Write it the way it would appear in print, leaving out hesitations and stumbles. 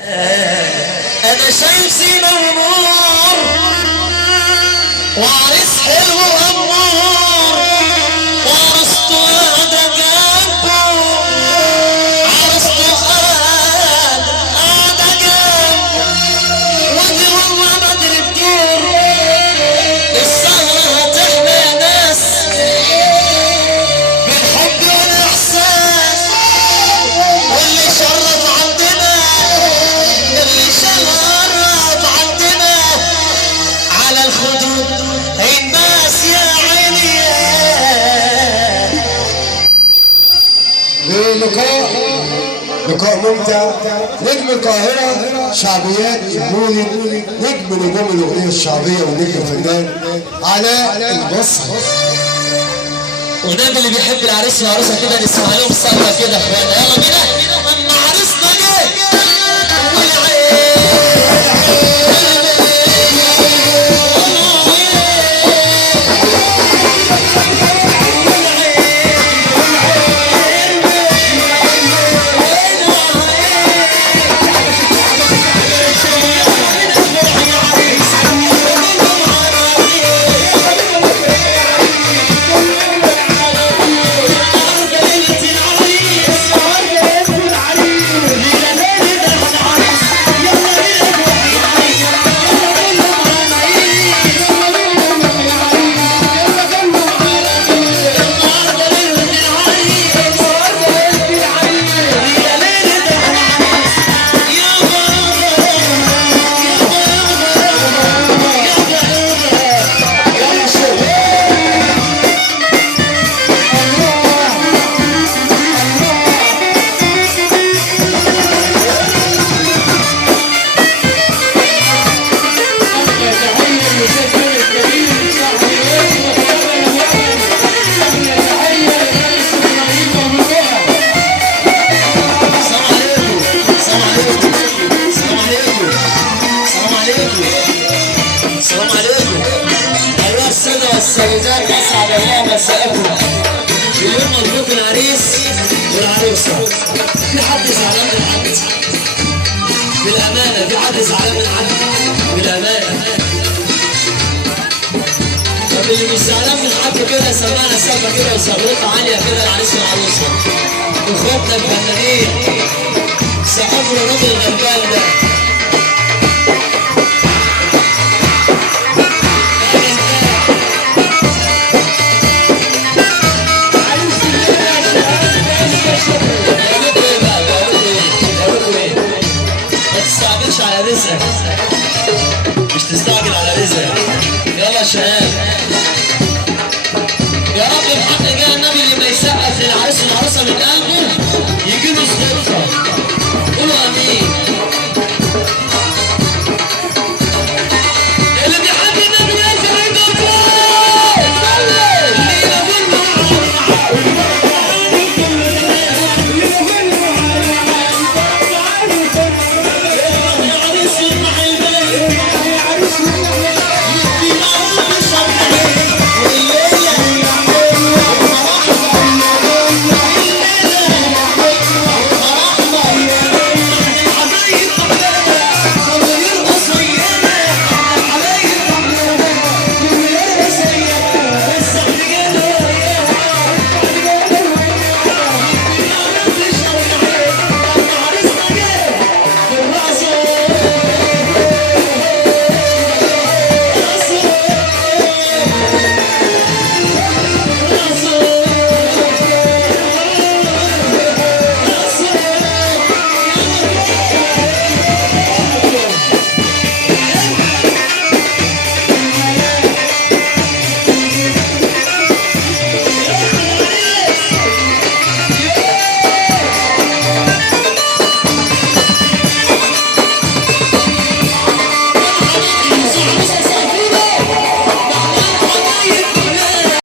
انا شايف زينة ونور وعريس حلو وامور وعرسته قاعدة جنبه عرسته قاعدة جنبه ودي والله بدر الدور السهرة هتحمي ناس بالحب والاحساس واللي شرف عندنا اللي شرف عندنا على الخدود الناس يا عيني. لقاء ممتع. نجم القاهرة شعبيات مولد، نجم نجوم الأغنية الشعبية والنجم الفنان علاء البصري. والنبي اللي بيحب العريس والعروسة كده نسمع لهم صلة كده اخوانا. يلا بينا اما عريسنا جه السيدات اسعد الله مساءكم اليوم. مبروك العريس والعروسه. في حد زعلان من حد؟ بالامانه في حد زعلان من حد؟ بالامانه. طب اللي مش زعلان من حد كده سمعنا سقفه كده وصبرته عاليه كده العريس والعروسه واخواتنا الفنانين سقفوا الراجل الغلبان ده. على رزقك مش تستعجل على رزقك. يلا يا شباب يا رب بحق جاه النبي اللي ما يسقف للعريس والعروسه من قلبه يجي له صدفه.